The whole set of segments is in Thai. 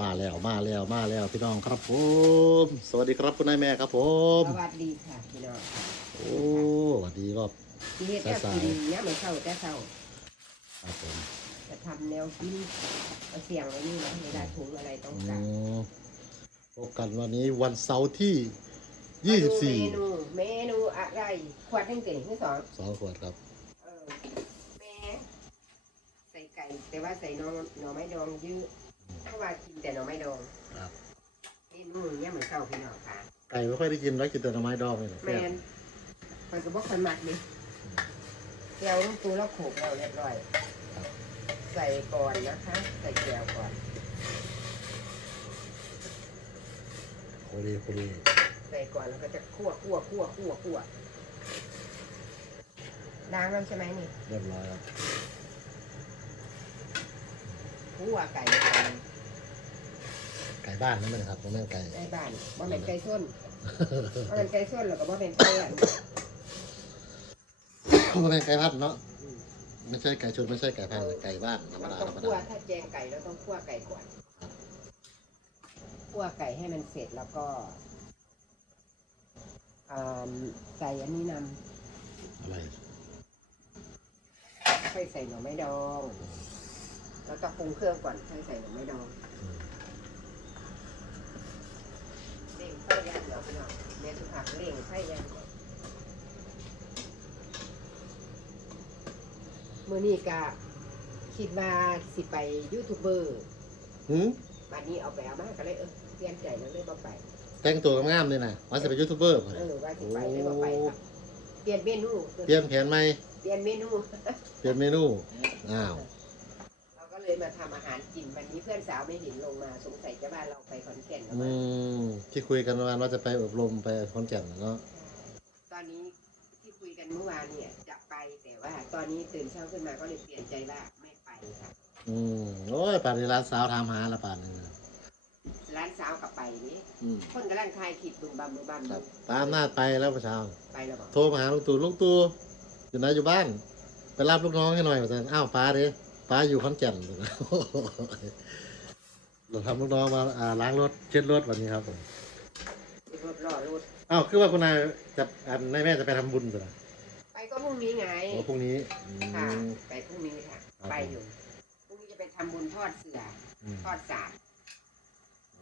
มาแล้วมาแล้วมาแล้วพี่น้องครับผมสวัสดีครับคุณนายแม่ครับ ผมสวัสดีค่ะพี่น้องโอ้สวัสดีรอบที่เฮ็ดแนวกินเนี่ยไม่เข้าแต่เข้าครับผมจะทำแนวกินเอาเสียงไว้นี่นะเวลาถุงอะไรต้องอืการมพบกันวันนี้วันเสาร์ที่มาดูเม24นูเมนูอะไรขวดหนึ่งเก่งที่สองสองขวดครับเออแม่ใส่ไก่แต่ว่าใส่หน่อหน่อไม้ดองเยอะเพ ราะว่ากินแต่หน่อไม้ดองครับ เมนูเนี่ยเหมือนเข้าพี่น้องค่ะไก่ไม่ค่อยได้กินแล้วกินแต่หน่อไม้ดองเลยแมนมันก็บอกคนมักดิแก้วลูกตูแล้วโขกแล้วเรียบร้อย ใส่ก่อนนะคะ ใส่แก้วก่อน โคลีโคลีใส่ก่อนแล้วก็จะคั่วคั่วคั่วคั่วคั่วล้างแล้วใช่ไหมนี่เรียบร้อยครับคั่วไก่ก่อน ไก่บ้านนั่นมันครับผมแม่นไก่ในบ้านบ่เป็นไก่ส้นบ่เป็นไก่ส้นแล้วก็บ่เป็นไก่อันผมแม่นไก่พันธุ์เนาะไม่ใช่ไก่ชนไม่ใช่ไก่พันธุ์ไก่บ้านธรรมมันดาต้อธงรรมคั่วดาถ้าแจงไก่แล้วต้องคั่วไก่ก่อนคั่วไก่ให้มันเสร็จแล้วก็อ่าใส่อันนี้นอะไรำค่อยใส่หน่อไม้ดอง แล้วก็ปรุงเครื่องก่อนค่อยใส่หน่อไม้ดอง อืม เร่งไฟย่างเดี๋ยว พี่น้องแม่สุภาพเร่งไฟย่างก่อนมื่อนี้ก็คิดว่าสิไปยูทูบเบอร์หืมวันนี้เอาไปเอามาก็เลยเออเปลี่ยนใจแล้วเลยบ่ไป แต่งตัวงามๆเลยนะว่าจะเป็นยูทูบเบอร์บ่เออว่าสิไปเลยบ่ไปครับเปลี่ยนเมนูเตรียมแผนไหมเปลี่ยนเมนู เปลี่ยนเมนู อ้าว เราก็เลยมาทำอาหารกินวันนี้เพื่อนสาวไม่เห็นลงมาสงสัยจะว่าเราไปขอนแก่นแล้วอืมั้งมที่คุยกันวันว่าจะไปอบรมไปคอนแก่นน่ะเนาะตอนนี้ที่คุยกันเมื่อวานเนี่ยจะไปแต่ว่า ตอนนี้ตื่นเช้าขึ้นมาก็เลยเปลี่ยนใจว่าไม่ไปค่ะอืมโอ้ยป่านนี้ร้านสาวถามหาละป่านนี้ร้านสาวกลับไปนี่อืมคนกำลังทายคลิปบึงบัมบึงบัมครับป้าอำนาจไปแล้วเมื่อเช้าไปแล้วบอกโทรมาหาลุงตู่ลุงตู่อยู่ไหนอยู่บ้าน ไปรับลูกน้องให้หน่อยว่าจะอ้าวป้าดิ ป้าอยู่ขอนแก่นเราทำลูกน้องมาอ่าล้างรถเช็ดรถวันนี้ครับผมรถรอรถอ้าวคือว่าคุณนายจะอันนายแม่จะไปทำบุญเหรอไปก็พรุ่งนี้ไงโอ้พรุ่งนี้อืค่ะมไปพรุ่งนี้ค่ะ ครับ ไปอยู่พรุ่งนี้จะไปทำบุญทอดเสืออืมทอดสาด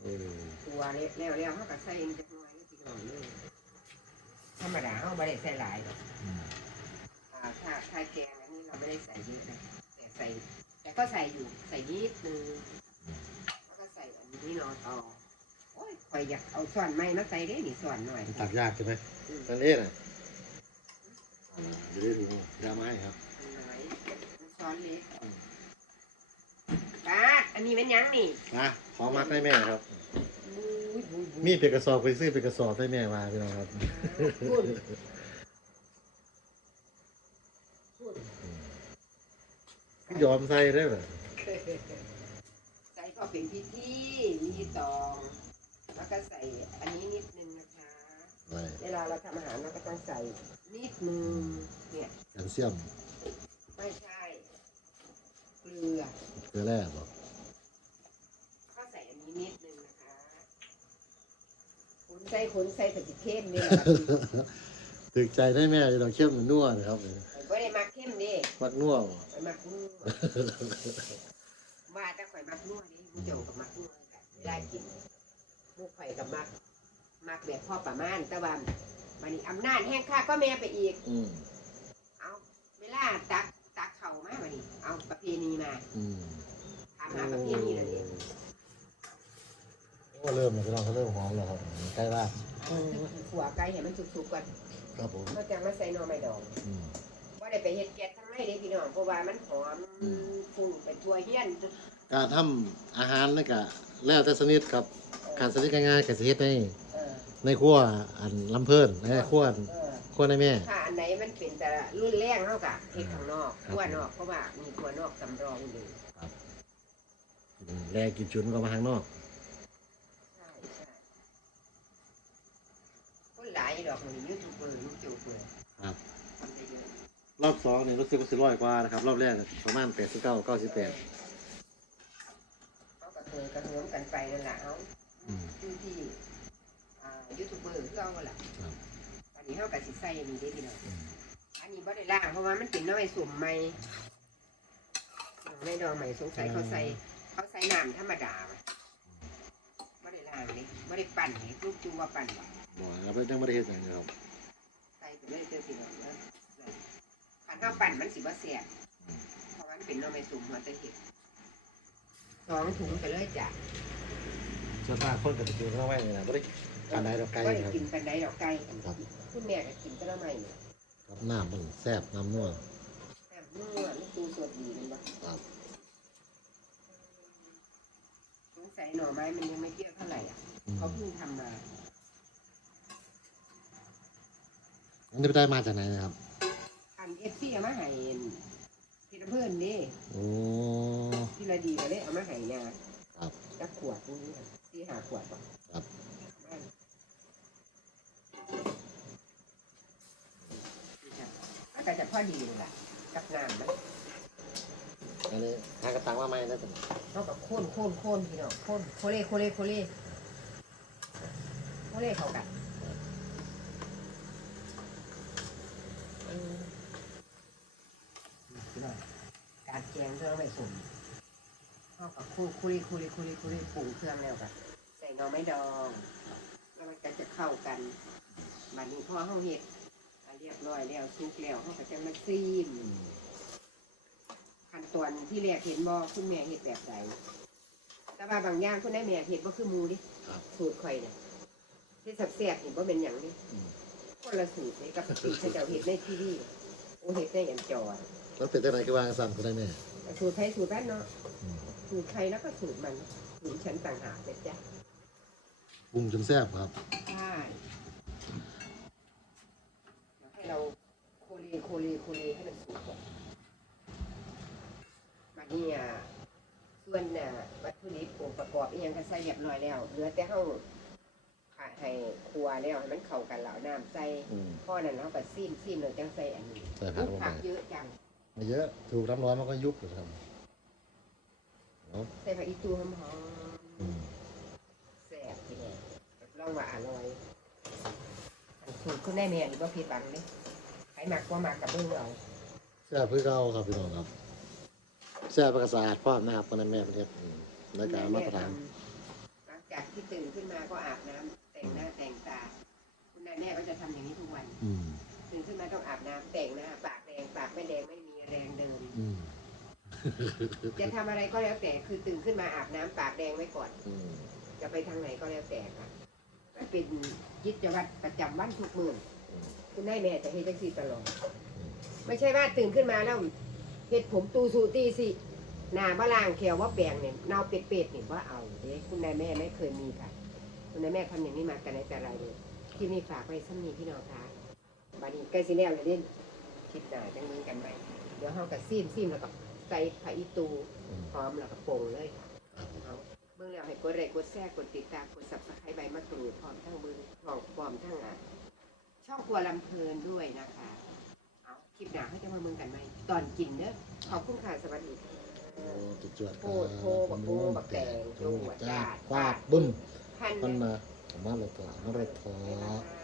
เออตัวเล็วๆแล้วเขาก็ใส่เองจักหน่อยจิกหน่อยนึงธรรมดาเขาไม่ได้ใส่หลายหรอกอืมอ่าถ้าถ้าแกงอันนี้เราไม่ได้ใส่เยอะนะแต่ใส่ แต่ก็ใส่อยู่ใส่นิดนึงแล้วก็ใส่อันนี้นอตอโอ้ยคอยอยากเอาส่วนไม้มาใส่ได้หนิส่วนหน่อยตักยากใช่ไหมอืมนั่นเองน่ะอ่าเดี๋ยวได้ดูยาไม้ครับน้อยช้อนเล็กป้าดอันนี้เป็นหยังนี่มาขอมักให้แม่ครับบูยบูยบูยมีเป็นกระสอบไปซื้อเป็นกระสอบให้แม่มาพี่น้องครับพูดพูด ยอมใส่ได้เหรอใส่ก็เป็นพิธีมีตองแล้วก็ใส่อันนี้นิดนึงนะคะอะไรเวลาเราทำอาหารเราก็ต้องใส่นิดนึงเนี่ย แคลเซียมไม่ใช่เกลือเกลือแร่บอกก็ใส่อันนี้นิดนึงนะคะขุนใส่ขุนใส่แต่สิเข้มเนี่ยถึกใจได้แม่เราเข้มเหมือนนัวนะครับไม่ ได้มักเข้มเดิมักนัวบ่ข่อยมักนัวว่าแต่ข่อยมักนัวนี่มูโจกับมักนัวแบบเวลากินหมูข่อยกับมักมักแบบพ่อประมาณแต่ว่ามันนี่อำนาจแห้งค่าก็แม่ไปอีก อืมเอาเวลาตักตักเข่ามาวันนี้ เอาประเพณีมาอืมทำหาประเพณีนั่นเองโอ้เริ่มแล้วพี่น้องเขาเริ่มหอมแล้วครับใกล้ละขัวไก่ให้มันสุกๆก่อนครับผมก็จะมาใส่หน่อไม้ดองอืมว่า ได้ไปเฮ็ดแก๊สทั้งในเด้พี่น้องเพราะว่ามันหอมฟุ้งเป็นทั่วเฮียนการทำอาหารนี่ก็แล้วแต่สนิทครับการสนิทง่ายๆกับสิเฮ็ดในเออในครัวอันลำเพิ่นในครัวเออครัวในแม่ ถ้าอันไหนมันเป็นแต่รุ่นแรงเฮาก็เฮ็ดข้างนอกครับทั่วนอกเพราะว่ามีทั่วนอกสำรองอยู่ อืมแลกินจุนก็มาข้างนอก ใช่ใช่คนหลายดอกมันยูทูบเบอร์ยูทูบเบอร์ ครับ ทำได้เยอะ ร อบสองเนี่ยรู้สึกว่าสิร้อยกว่านะครับรอบแรกเนี่ยประมาณแปดสิบเก้าเก้าสิบแปดเขาก็เคยกระเทิมกันไปนั่นแหละเอาอืมคือที่อ่ายูทูบเบอร์คือเอาล่ะครับอันนี้เฮากับสิใส่อันนี้ได้พี่น้องอืมอันนี้บ่ได้ล่างเพราะว่ามันเป็นน้อยสุ่มใหม่ไม่ดองใหม่สงสัยเขาใส่เขาใส่น้ำธรรมดาว่ะบ่ได้ล่างเลยบ่ได้ปั่นเลยลูกจูว่าปั่นว่ะบ่ครับยังไม่ได้เฮ็ดหยังครับใส่ไปเลยเจอพี่น้องแล้วคันเฮาปั่นมันสิบ่แซ่บเพราะว่ามันเป็นน้อยสุ่มหัวตะเห็ดสองถุงไปเลยจ้ะส่วนมากคนก็จะกินข้าวแม่นี่นะบ่ได้ปานใดดอกไก่บ่ได้ครับ กินปันไดดอกไก่ครับ คุณแม่ก็กินแต่ละไม่เนี่ยครับน้ำมันแซ่บน้ำนัวแซ่บนัวลูกตูสดดีเลยบ่ครับสงสัยหน่อไม้มันยังไม่เที่ยวเท่าไหร่อะอืมเขาเพิ่งทำมา อันนี้ไปได้มาจากไหนนะครับอัน เอฟซีเอามาให้พี่เพื่อนนี่โอ้ พี่ระดีก็เลยเอามาให้ยาครับจักขวดนี่ที่หาขวดบ่ครับบ้านนี่จ้ะมันก็จะพอดีเลยล่ะกับน้ำมัน อันนี้หากระตังมาใหม่ได้เป็นเท่ากับโค่นโค่นโค่นพี่น้องโค่นโคเล่โคเล่โคเล่โคเล่เข้ากันเออพี่น้อง การแกงเครื่องไม่สุ่มเท่ากับคู่คุยคุยคุยคุยปรุงเครื่องแล้วกันใส่หน่อไม้ดองแล้วมันก็จะเข้ากันบัดนี้พอเขาเห็ดอะเรียบร้อยแล้วซุกแล้วเขาก็จะมาซีมขั้นตอนที่แรกเห็นบอคุณแม่เห็ดแบบไหนแต่ว่าบางอย่างคุณแม่แม่เห็ดบ่คือหมูดิครับสูตรข่อยเนี่ยที่สับแซ่บๆเห็นว่าเป็นอย่างนี้คนละสูตรเลยกับสูตรที่เจ้าเห็ดในทีวีโอเห็ดในอันจอ แล้วเป็นจังไดคือวางสั่นก็ได้แม่แต่สูตรไทยสูตรบ้านเนาะอืมสูตรไทยแล้วก็สูตรมันสูตรฉันต่างหากเลยจ้ะปรุงจนแซ่บครับใช่เดี๋ยวให้เราโคเลโคเลโคเลให้มันสุกก่อนบัดนี้อะส่วนน่ะวัตถุดิบองค์ประกอบอีหยังก็ใส่เรียบร้อยแล้วเหลือแต่เฮาขาให้ครัวแล้วให้มันเข้ากันแล้วเอาน้ำใส่อืมพ่อนั่นเราก็ซีมซีมเลยจังใส่อันนี้ใส่ผักลงไป ผักเยอะจัง ไม่เยอะ ถูกน้ำร้อนมันก็ยุบเลยครับเนาะใส่ผักอีตูหอมอืมๆแซ่บทีเดียวรับรองว่าอร่อยอันสูตรคุณแม่แม่นี่บ่ผิดหวังเลยใครมักบ่มักกับเบิ่งเอาแซ่บเพื่อเก่าครับพี่น้องครับแซ่บแล้วก็สะอาดพร้อมนะครับคนนั้นแม่ประเทศอืมในการมาตรฐานหลังจากที่ตื่นขึ้นมาก็อาบน้ำแต่งหน้าแต่งตา คุณนายแม่ก็จะทำอย่างนี้ทุกวันอืมตื่นขึ้นมาต้องอาบน้ำแต่งหน้าปากแดงปากไม่แดงไม่มี แรงเดินอืมจะทำอะไรก็แล้วแต่คือตื่นขึ้นมาอาบน้ำปากแดงไว้ก่อน อืมจะไปทางไหนก็แล้วแต่ค่ะมันเป็นกิจวัตรประจำวันทุกมื้ออืมคุณนายแม่จะเฮ็ดจังซี่ตลอด ไม่ใช่ว่าตื่นขึ้นมาแล้วเฮ็ดผมตูสูตีสิหน้าบ่ล้างแขวว่าแปรงเนี่ยเนาเป็ดๆนี่บ่เอาเด้คุณนายแม่ไม่เคยมีค่ะ คุณนายแม่ทำอย่างนี้มาแต่ไหนแต่ไรเลยที่นี่ฝากไว้ซ้ำนี้พี่น้องคะบัดนี้ใกล้สิแล้วเลยเด่นคิดหน้าจังนี้กันไหม เดี๋ยวเฮาก็ซีมซีมแล้วก็ใส่ผักอีตูอืมพร้อมแล้วก็โปงเลยค่ะเอาเบิ่งแล้วให้กดไลค์กดแชร์กดติดตามกด Subscribe ใบมะกรูดพร้อมทั้งเบิ่งพร้อมพร้อมทั้งอะช่องครัวลำเพลินด้วยนะคะเอาคลิปหน้าให้จะมาเมืองกันไหมตอนกินเด้อขอบคุณค่ะสวัสดีค่ะโอ้จุดจวดโพดโพบักโพบักแตงโอ้จวดจ้าจ้าฟาดบึ้มพันมันเด้อมาผมว่าเลยตัวมันเลยท้อบ๊ายบาย